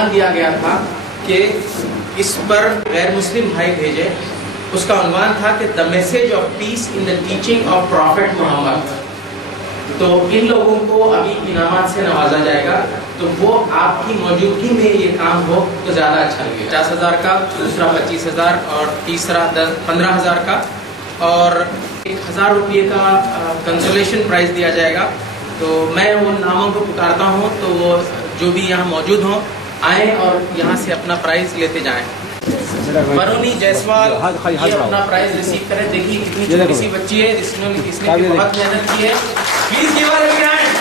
अनुमान दिया गया था कि इस पर गैर मुस्लिम भाई भेजे। उसका अनुमान था कि the message of peace in the teaching of prophet Muhammad. तो इन लोगों को अभी इनामात से नवाजा जाएगा। तो वो आपकी मौजूदगी में ये काम हो तो ज़्यादा अच्छा लगेगा। 50,000 का, दूसरा 25,000 और तीसरा 15,000 का, और 1,000 रुपये का कंसोलेशन प्राइज़ दिया जाएगा। तो मैं उन नामों को पुकारता हूँ, तो वो जो भी यहाँ मौजूद हों आएँ और यहाँ से अपना प्राइज़ लेते जाएँ। वरुणी जायसवाल ये अपना प्राइज़ रिसीव करें। देखिए कितनी छोटी सी बच्ची है, इसने बहुत मेहनत की है। Please give her a hand.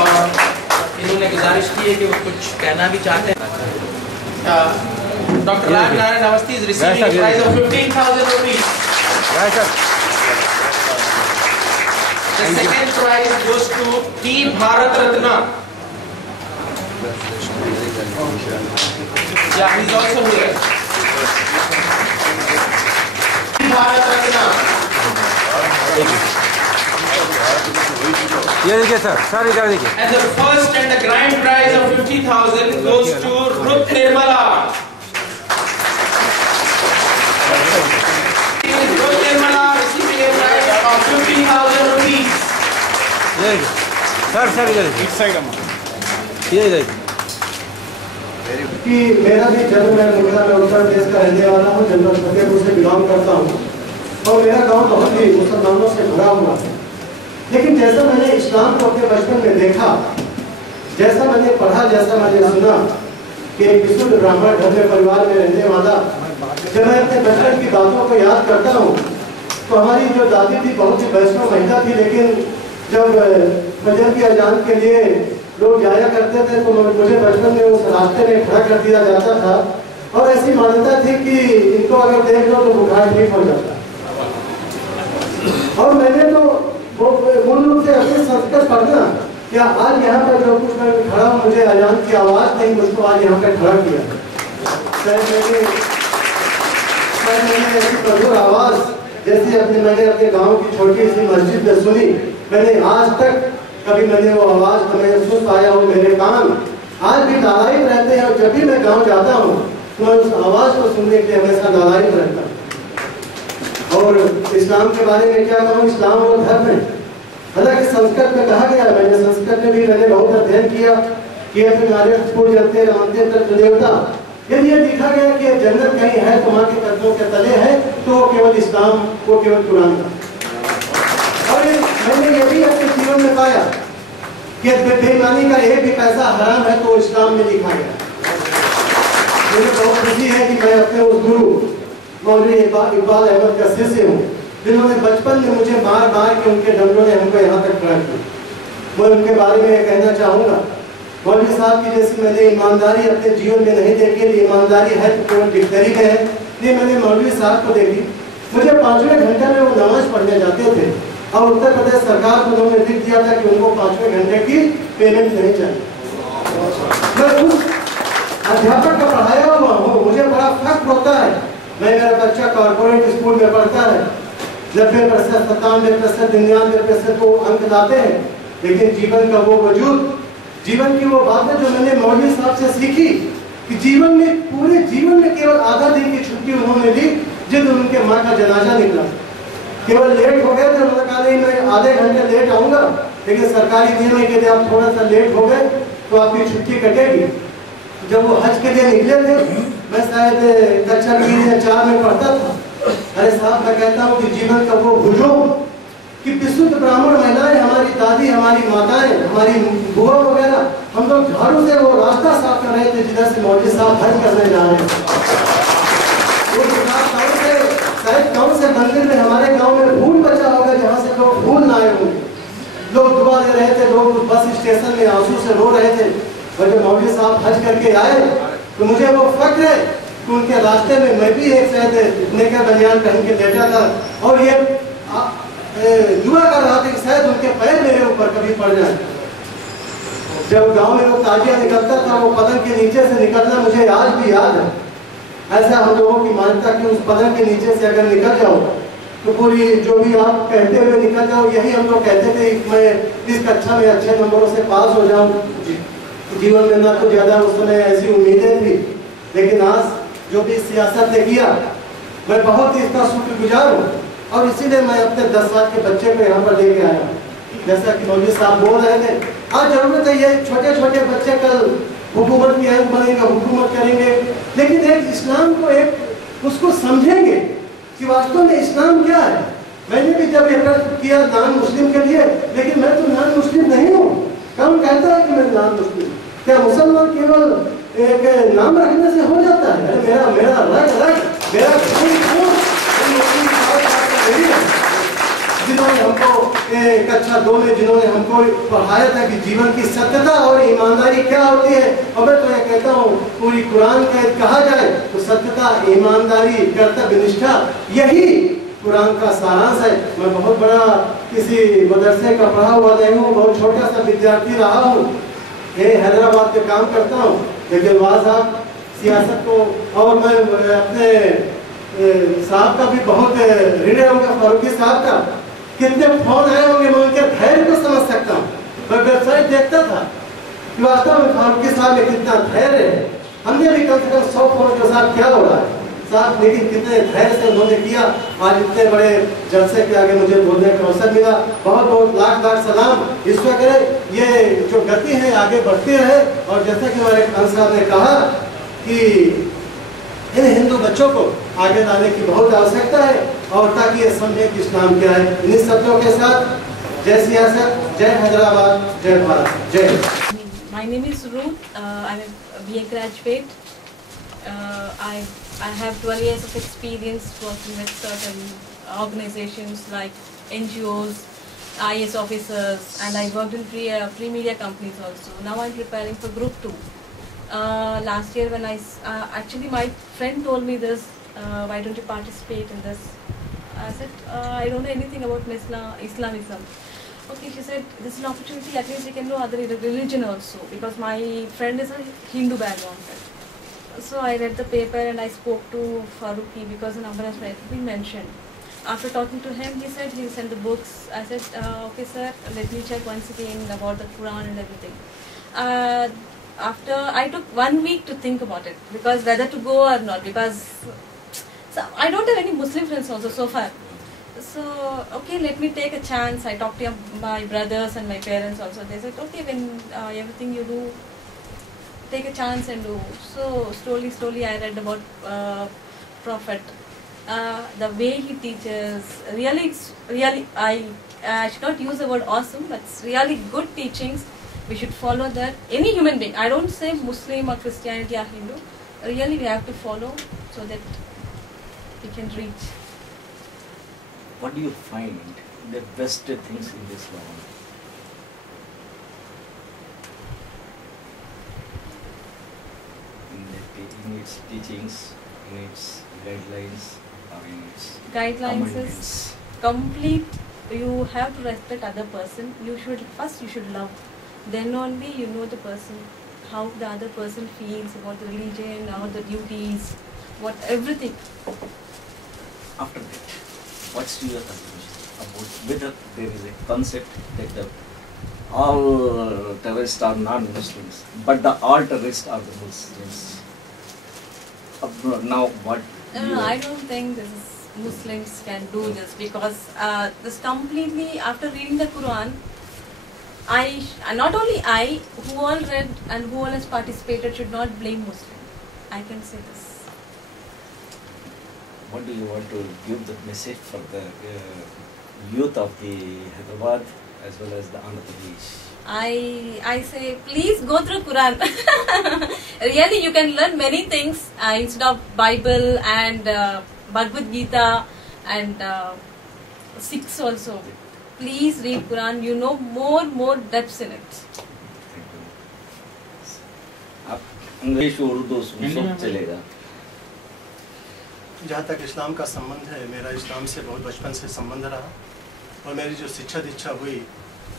और इन्होंने गुजारिश की है कि वो कुछ कहना भी चाहते हैं। Doctor Raj Narayan Awasthi is receiving a prize of 15,000 rupees. The second prize goes to T. Bharat Ratna. Yeah, he's also here. T. Bharat Ratna. ये देखिए सर इधर देखिए। And the first and the grand prize of 50,000 goes to Ruth Nirmala. Ruth Nirmala receiving a prize of 50,000 rupees. ये देखिए sir इधर देखिए। इस side हम। ये देखिए। कि मेरा भी जन्म है मुगला में उत्तर प्रदेश का रहने वाला हूँ, जनरल फतेहपुर से बिलोंग करता हूँ और मेरा गांव बहुत ही मुसलमानों से भरा हुआ है। लेकिन जैसा मैंने इस्लाम को अपने बचपन में देखा, जैसा मैंने पढ़ा, जैसा मैंने सुना कि एक विशुद्ध ब्राह्मण घर में परिवार में रहने वाला, जब मैं अपने बचपन की बातों को याद करता हूँ तो हमारी जो दादी थी बहुत ही वैष्णव महिला थी, लेकिन जब फजर की अजान के लिए लोग जाया करते थे तो मुझे बचपन में उस रास्ते में खड़ा कर दिया जाता था और ऐसी मान्यता थी कि इनको अगर देख लो तो बुखार ठीक हो जाता। और मैंने तो वो मूल रूप से अपने संस्कृत पढ़ना, क्या आज यहाँ पर जो कुछ मैं खड़ा हूँ, मुझे अजान की आवाज़ नहीं मुझको आज यहाँ पर खड़ा किया। मैंने ऐसी मधुर आवाज़ जैसे मैंने अपने गांव की छोटी सी मस्जिद में सुनी, मैंने आज तक कभी मैंने वो आवाज़ तो महसूस पाया हो, मेरे कान आज भी लालायित रहते हैं और जब भी मैं गांव जाता हूँ तो मैं उस आवाज़ को सुनने के लिए हमेशा लालायित रहता हूँ। और इस्लाम के बारे में क्या कहूँ, इस्लाम वो धर्म है। हालांकि संस्कृत में कहा गया, मैंने संस्कृत में भी बहुत अध्ययन किया कि जनते रामते तत्व देवता, यदि ये लिखा गया कि जन्नत कहीं है तो वहाँ के कदमों के तले है, तो वो केवल इस्लाम, वो केवल कुरान का। और मैंने ये भी अपने जीवन में पाया कि बेईमानी का एक भी पैसा हराम है तो इस्लाम में लिखा गया। मुझे बहुत खुशी है कि मैं अपने उस गुरु मौलवी इकबाल अहमद का शिष्य हूँ, जिन्होंने बचपन में मुझे मार मार के उनके डंडों ने हमको यहाँ तक खड़ा किया। मैं उनके बारे में यह कहना चाहूँगा, मौलवी साहब की जैसी मैंने ईमानदारी अपने जीवन में नहीं देखी। ईमानदारी है तो केवल डिक्शनरी में है, ये मैंने मौलवी साहब को देखी। मुझे 5वें घंटे में वो नमाज पढ़ने जाते थे और उत्तर प्रदेश सरकार को उन्होंने लिख दिया था कि उनको 5वें घंटे की पेमेंट नहीं चाहिए। मैं उस अध्यापक का पढ़ाया हुआ हूँ, मुझे बड़ा फख्र होता है। मेरा बच्चा कॉर्पोरेट स्कूल में पढ़ता है, 90%, 97%, 99% को अंक लाते हैं, लेकिन जीवन का वो वजूद, जीवन की वो बातें जो मैंने मौलवी साहब से सीखी कि जीवन में, पूरे जीवन में केवल आधा दिन की छुट्टी उन्होंने ली जिस दिन उनके माँ का जनाजा निकला। केवल लेट हो गए थे, उन्होंने कहा नहीं मैं आधे घंटे लेट आऊँगा, लेकिन सरकारी नियम है कि यदि आप थोड़ा सा लेट हो गए तो आपकी छुट्टी कटेगी। जब वो हज के लिए निकले थे, मैं शायद कक्षा 3 या 4 में पढ़ता था। अरे साहब, मैं कहता हूँ कि जीवन का वो हुजूम कि विशुद्ध ब्राह्मण महिलाएं, हमारी दादी, हमारी माताएं, हमारी बुआ वगैरह, हम लोग झाड़ू से वो रास्ता साफ कर रहे थे जिधर से मौलवी साहब हज करने जा रहे थे। शायद कौन से मंदिर में हमारे गांव में भूल बचा होगा जहाँ से लोग भूल ना आए होंगे। लोग दुआ दे रहे थे, लोग बस स्टेशन में आंसू से रो रहे थे, और जब मौलवी साहब हज करके आए तो मुझे वो फख्र है कि उनके रास्ते में मैं भी एक शायद नेकर बनियान पहन के लेटा था और ये दुआ कर रहा था कि शायद उनके पैर मेरे ऊपर कभी पड़ जाए। जब गांव में वो ताजिया निकलता था, वो पदम के नीचे से निकलना मुझे आज भी याद है। ऐसा हम लोगों की मान्यता कि उस पदम के नीचे से अगर निकल जाओ तो पूरी जो भी आप कहते हुए निकल जाओ, यही हम लोग कहते थे मैं इस कक्षा में अच्छे नंबरों से पास हो जाऊं। जीवन में ना तो ज्यादा उस समय ऐसी उम्मीदें थी, लेकिन आज जो भी सियासत ने किया मैं बहुत ही इसका शुक्रगुजार हूँ, और इसीलिए मैं अपने 10 साल के बच्चे को यहाँ पर लेके आया हूँ। जैसा कि मौलवी साहब बोल रहे थे, आज जरूरत है ये छोटे छोटे बच्चे कल हुकूमत की अहम बनेंगे, हुकूमत करेंगे, लेकिन एक इस्लाम को एक उसको समझेंगे कि वास्तव में इस्लाम क्या है। मैंने भी जब एक किया नॉन मुस्लिम के लिए, लेकिन मैं तो नॉन मुस्लिम नहीं हूँ। कौन कहता है कि मैं नॉन मुस्लिम? क्या मुसलमान केवल एक नाम रखने से हो जाता है? मेरा मेरा रग रग मेरा खून जिन्होंने हमको कक्षा 2 में जिन्होंने हमको पढ़ाया था कि जीवन की सत्यता और ईमानदारी क्या होती है, और मैं तो ये कहता हूँ पूरी कुरान का कहा जाए तो सत्यता, ईमानदारी, कर्तव्य निष्ठा यही कुरान का सारांश है। मैं बहुत बड़ा किसी मदरसे का पढ़ा हुआ नहीं हूँ, बहुत छोटा सा विद्यार्थी रहा हूँ, ये हैदराबाद में काम करता हूँ, लेकिन वहाँ साहब सियासत को, और मैं अपने साहब का भी बहुत ऋण है उनका, फारूकी साहब का कितने फोन आए होंगे, मैं उनके धैर्य को समझ सकता हूँ। मैं वेबसाइट देखता था कि वास्तव में फारूकी साहब में कितना धैर्य है। हमने भी कम से कम 100 फोन के साथ क्या हो रहा है साहब, लेकिन कितने धैर्य से उन्होंने किया। आज इतने बड़े जलसे के आगे मुझे बोलने का अवसर मिला, बहुत बहुत लाख लाख सलाम। ईश्वर करे ये जो गति है आगे बढ़ती रहे, और जैसा कि हमारे खान साहब ने कहा कि इन हिंदू बच्चों को आगे लाने की बहुत आवश्यकता है, और ताकि ये समझे कि इस्लाम क्या है। इन शब्दों के साथ जय सियासत, जय हैदराबाद, जय भारत, जय। My name is Ruth. I'm a BA graduate. I have 12 years of experience working with certain organizations like NGOs, IS officers, and I worked in free media companies also. Now I'm preparing for Group 2. Last year when actually my friend told me this, why don't you participate in this? I said, I don't know anything about Islamism. Okay, she said, this is an opportunity, at least we can know other religion also, because my friend is a Hindu background. So I read the paper and I spoke to Farooqi because the number has been mentioned. After talking to him, he said he'll send the books. I said, okay sir, let me check once again about the Quran and everything. After I took 1 week to think about it, because whether to go or not, because so I don't have any Muslim friends also so far. So okay, let me take a chance. I talked to my brothers and my parents also. They said, okay, when everything you do, take a chance and do. So slowly I read about Prophet. The way he teaches, really, it's really, I should not use the word awesome, but it's really good teachings. We should follow that. Any human being, I don't say Muslim or Christianity or Hindu, really we have to follow so that we can reach. What do you find the best things in this law? In its teachings, in its guidelines, or in its Guidelines is complete. You have to respect other person. You should love. Then only you know the person, how the other person feels about the religion, about the duties, what everything. After that, what's your conclusion about whether there is a concept that all terrorists are non-Muslims, but all terrorists are the Muslims? Now what? I don't think this is Muslims can do this, because this completely, after reading the Quran, not only I, who all read and who all has participated, should not blame Muslim. I can say this. What do you want to give the message for the youth of the Hyderabad as well as the Andhra Pradesh? I say, please go through Quran. Really, you can learn many things instead of Bible and Bhagavad Gita and Sikhs also. Please read Quran. You know more depths in it. आप अंग्रेज उर्दू सब चलेगा। जहाँ तक इस्लाम का संबंध है, मेरा इस्लाम से बहुत बचपन से संबंध रहा, और मेरी जो शिक्षा दीक्षा हुई,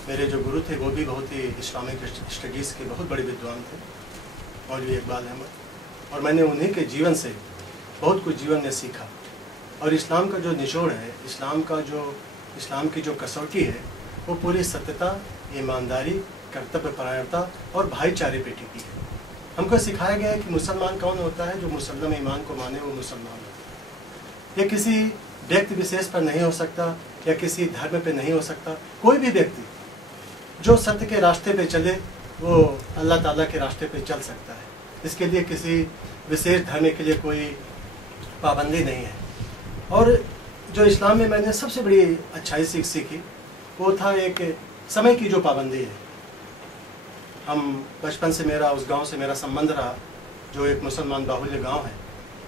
मेरे जो गुरु थे वो भी बहुत ही इस्लामिक स्टडीज़ के बहुत बड़े विद्वान थे, मौलवी इकबाल अहमद, और मैंने उन्हीं के जीवन से बहुत कुछ जीवन में सीखा। और इस्लाम का जो निचोड़ है, इस्लाम की जो कसौटी है, वो पूरी सत्यता, ईमानदारी, कर्तव्य परायणता और भाईचारे पे टिकी है। हमको सिखाया गया है कि मुसलमान कौन होता है? जो मुसल्लम ईमान को माने वो मुसलमान होता है। ये किसी व्यक्ति विशेष पर नहीं हो सकता या किसी धर्म पे नहीं हो सकता। कोई भी व्यक्ति जो सत्य के रास्ते पे चले वो अल्लाह ताला के रास्ते पे चल सकता है। इसके लिए किसी विशेष धर्म के लिए कोई पाबंदी नहीं है। और जो इस्लाम में मैंने सबसे बड़ी अच्छाई सीखी वो था एक समय की जो पाबंदी है। हम बचपन से उस गांव से मेरा संबंध रहा जो एक मुसलमान बाहुल्य गांव है,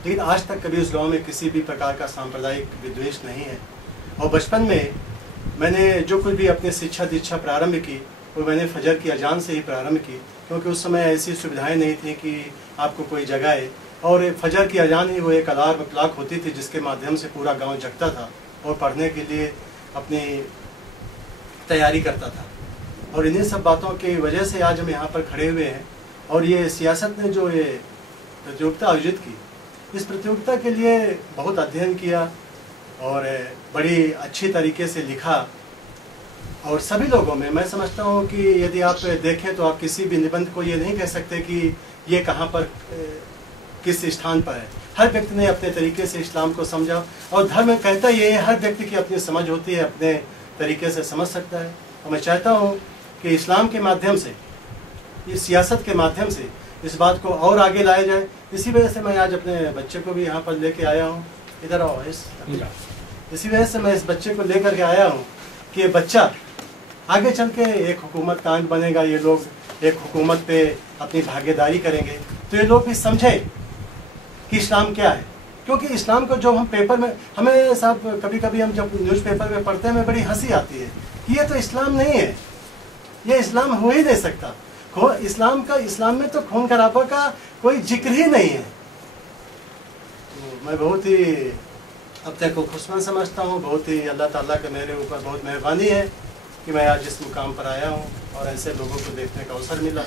लेकिन आज तक कभी उस गांव में किसी भी प्रकार का सांप्रदायिक विद्वेष नहीं है। और बचपन में मैंने जो कुछ भी अपनी शिक्षा दीक्षा प्रारंभ की वो मैंने फजर की अजान से ही प्रारंभ की, क्योंकि उस समय ऐसी सुविधाएं नहीं थी कि आपको कोई जगाए। और फजर की अजान ही वो एक अलार्म क्लॉक होती थी जिसके माध्यम से पूरा गांव जगता था और पढ़ने के लिए अपनी तैयारी करता था। और इन्हीं सब बातों की वजह से आज हम यहाँ पर खड़े हुए हैं। और ये सियासत ने जो ये प्रतियोगिता आयोजित की, इस प्रतियोगिता के लिए बहुत अध्ययन किया और बड़ी अच्छी तरीके से लिखा। और सभी लोगों में मैं समझता हूँ कि यदि आप देखें तो आप किसी भी निबंध को ये नहीं कह सकते कि ये कहाँ पर किस स्थान पर है। हर व्यक्ति ने अपने तरीके से इस्लाम को समझा। और धर्म कहता ये है हर व्यक्ति की अपनी समझ होती है, अपने तरीके से समझ सकता है। और मैं चाहता हूँ कि इस्लाम के माध्यम से, इस सियासत के माध्यम से इस बात को और आगे लाया जाए। इसी वजह से मैं आज अपने बच्चे को भी यहाँ पर लेके आया हूँ। इधर आओ। इसी वजह से मैं इस बच्चे को लेकर के आया हूँ कि ये बच्चा आगे चल के एक हुकूमत कांड बनेगा। ये लोग एक हुकूमत पे अपनी भागीदारी करेंगे तो ये लोग भी समझे कि इस्लाम क्या है। क्योंकि इस्लाम को जो हम पेपर में, हमें साहब कभी कभी हम जब न्यूज़पेपर में पढ़ते हैं हमें बड़ी हंसी आती है कि ये तो इस्लाम नहीं है, ये इस्लाम हो ही नहीं सकता। इस्लाम में तो खून खराबा का कोई जिक्र ही नहीं है। तो मैं बहुत ही अपने को खुशमन समझता हूँ। बहुत ही अल्लाह ताला का मेरे ऊपर बहुत मेहरबानी है कि मैं आज इस मुकाम पर आया हूँ और ऐसे लोगों को देखने का अवसर मिला।